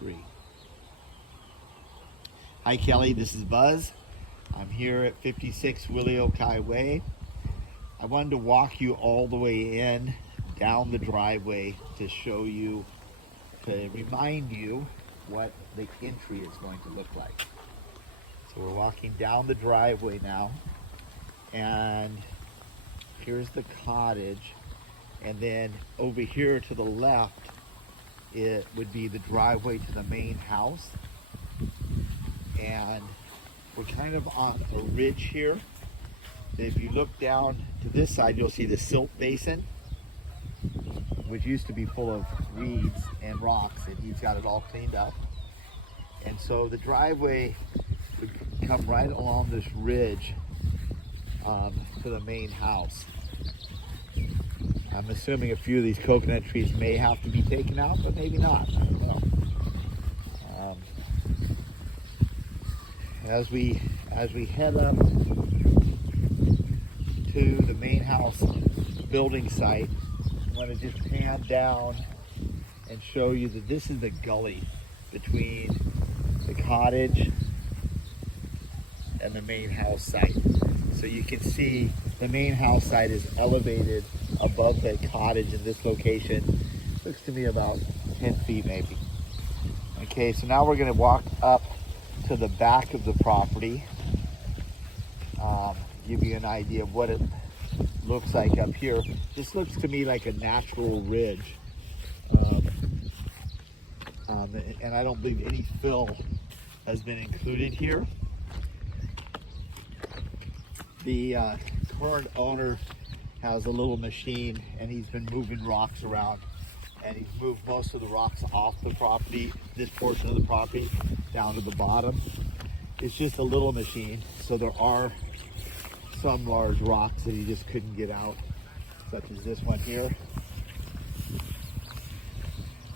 3. Hi Kelly, this is Buzz. I'm here at 56 Wili Way. I wanted to walk you all the way in, down the driveway to show you, to remind you what the entry is going to look like. So we're walking down the driveway now, and here's the cottage, and then over here to the left it would be the driveway to the main house. And we're kind of on a ridge here. If you look down to this side, you'll see the silt basin, which used to be full of weeds and rocks, and he's got it all cleaned up. And so the driveway would come right along this ridge to the main house. I'm assuming a few of these coconut trees may have to be taken out, but maybe not. I don't know. As we head up to the main house building site, I want to just pan down and show you that this is the gully between the cottage and the main house site. So you can see the main house site is elevated above the cottage in this location. Looks to me about 10 feet maybe. Okay, so now we're going to walk up to the back of the property, give you an idea of what it looks like up here. This looks to me like a natural ridge, and I don't believe any fill has been included here. The current owner has a little machine, and he's been moving rocks around, and he's moved most of the rocks off the property, this portion of the property, down to the bottom. It's just a little machine, so there are some large rocks that he just couldn't get out, such as this one here.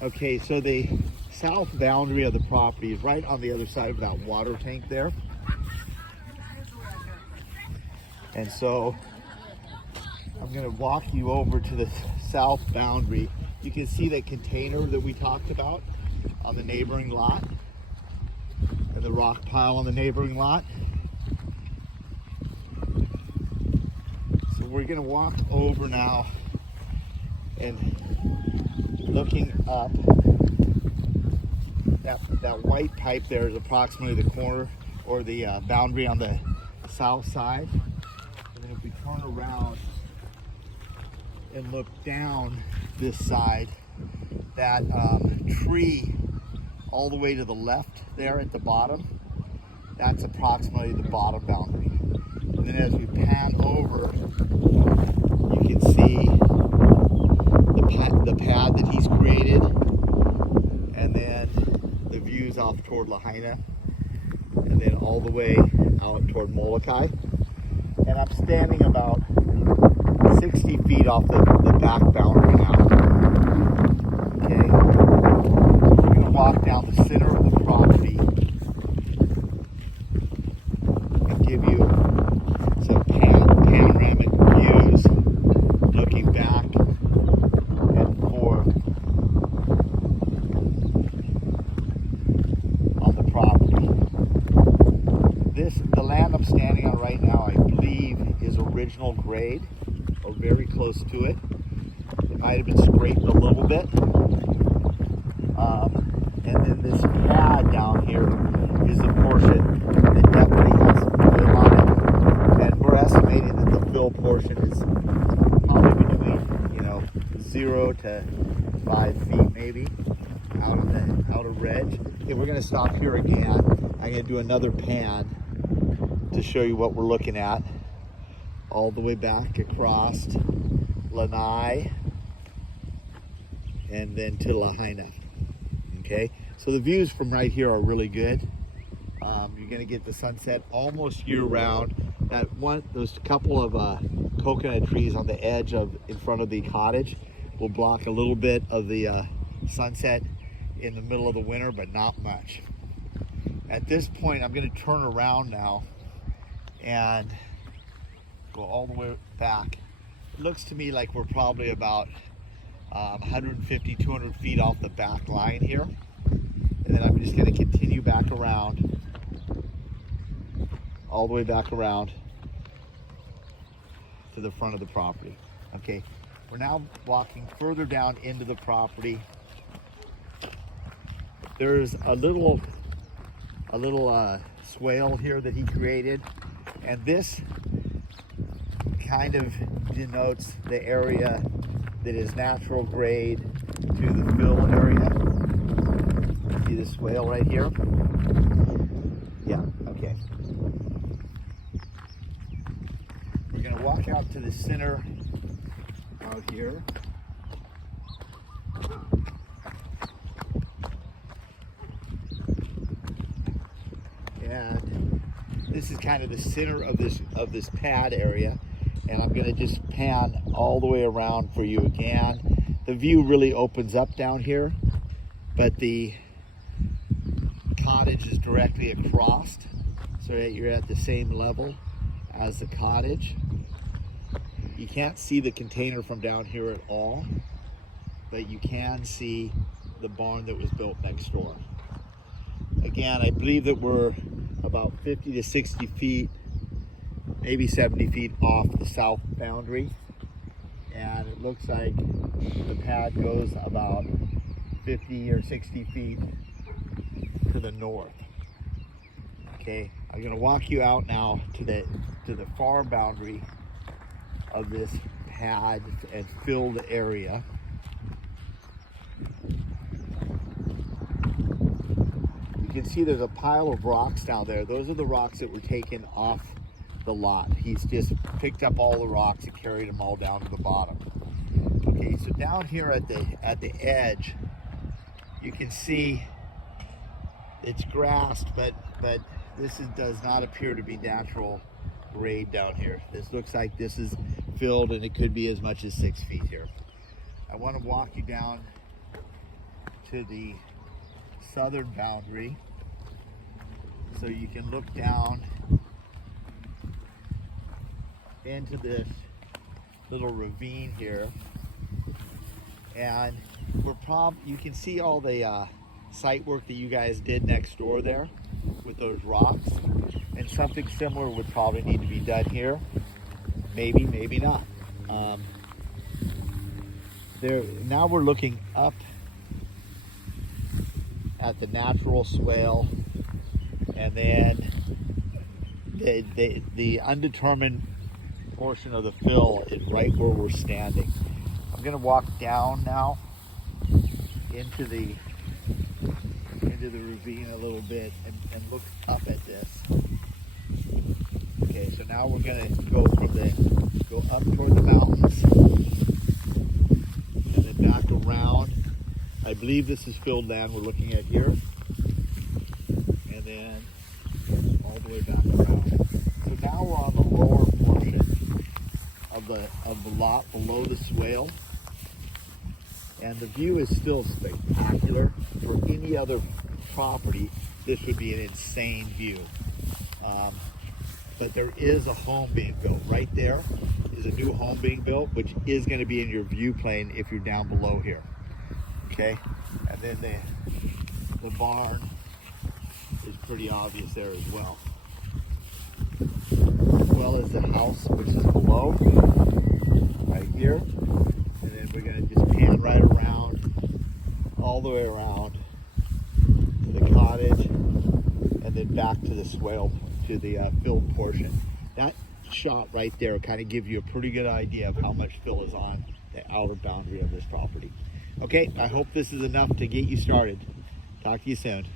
Okay, so the south boundary of the property is right on the other side of that water tank there. And so I'm going to walk you over to the south boundary. You can see that container that we talked about on the neighboring lot, and the rock pile on the neighboring lot. So we're going to walk over now, and looking up, that white pipe there is approximately the corner or the boundary on the south side. And then if we turn around and look down this side, that tree all the way to the left there at the bottom, that's approximately the bottom boundary. And then as we pan over, you can see the pad that he's created, and then the views off toward Lahaina, and then all the way out toward Molokai. And I'm standing about 60 feet off the back boundary now. Okay, we're going to walk down the center of the property and give you some panoramic views looking back and forth on the property. The land I'm standing on right now, I believe, is original grade, or very close to it. It might have been scraped a little bit. And then this pad down here is the portion that definitely has some fill on it. And we're estimating that the fill portion is probably between, 0 to 5 feet maybe out of the outer ledge. Okay, we're going to stop here again. I'm going to do another pan to show you what we're looking at, all the way back across Lanai and then to Lahaina. Okay, so the views from right here are really good. You're going to get the sunset almost year round. Those couple of coconut trees on the edge in front of the cottage will block a little bit of the sunset in the middle of the winter, but not much. At this point, I'm going to turn around now and go all the way back. It looks to me like we're probably about 150, 200 feet off the back line here. And And then I'm just going to continue back around, all the way back around to the front of the property. Okay, we're now walking further down into the property. There's a little swale here that he created, and this kind of denotes the area that is natural grade to the fill area. See the swale right here? Yeah, okay. We're gonna walk out to the center out here. And this is kind of the center of this pad area, and I'm going to just pan all the way around for you again. The view really opens up down here, but the cottage is directly across, so that you're at the same level as the cottage. You can't see the container from down here at all, but you can see the barn that was built next door. Again, I believe that we're about 50 to 60 feet, maybe 70 feet off the south boundary. And it looks like the pad goes about 50 or 60 feet to the north. Okay, I'm gonna walk you out now to the far boundary of this pad and filled area. You can see there's a pile of rocks down there. Those are the rocks that were taken off the lot. He's just picked up all the rocks and carried them all down to the bottom. Okay, so down here at the edge, you can see it's grassed, but does not appear to be natural grade down here. This looks like this is filled, and it could be as much as 6 feet here. I want to walk you down to the southern boundary so you can look down into this little ravine here, and you can see all the site work that you guys did next door there with those rocks, and something similar would probably need to be done here. Maybe not. Now we're looking up at the natural swale, and then the undetermined portion of the fill is right where we're standing. I'm going to walk down now into the ravine a little bit and look up at this. Okay, so now we're going to go up toward the mountains and then back around. I believe this is filled land we're looking at here, and then all the way back around. So now we're on the lower portion of the lot below the swale, and the view is still spectacular. For any other property, this would be an insane view. But there is a home being built. Right there is a new home being built, which is going to be in your view plane if you're down below here. Okay, and then the barn is pretty obvious there as well. As well as the house, which is below, right here. And then we're going to just pan right around, all the way around to the cottage, and then back to the swale, to the filled portion. That shot right there kind of gives you a pretty good idea of how much fill is on the outer boundary of this property. Okay, I hope this is enough to get you started. Talk to you soon.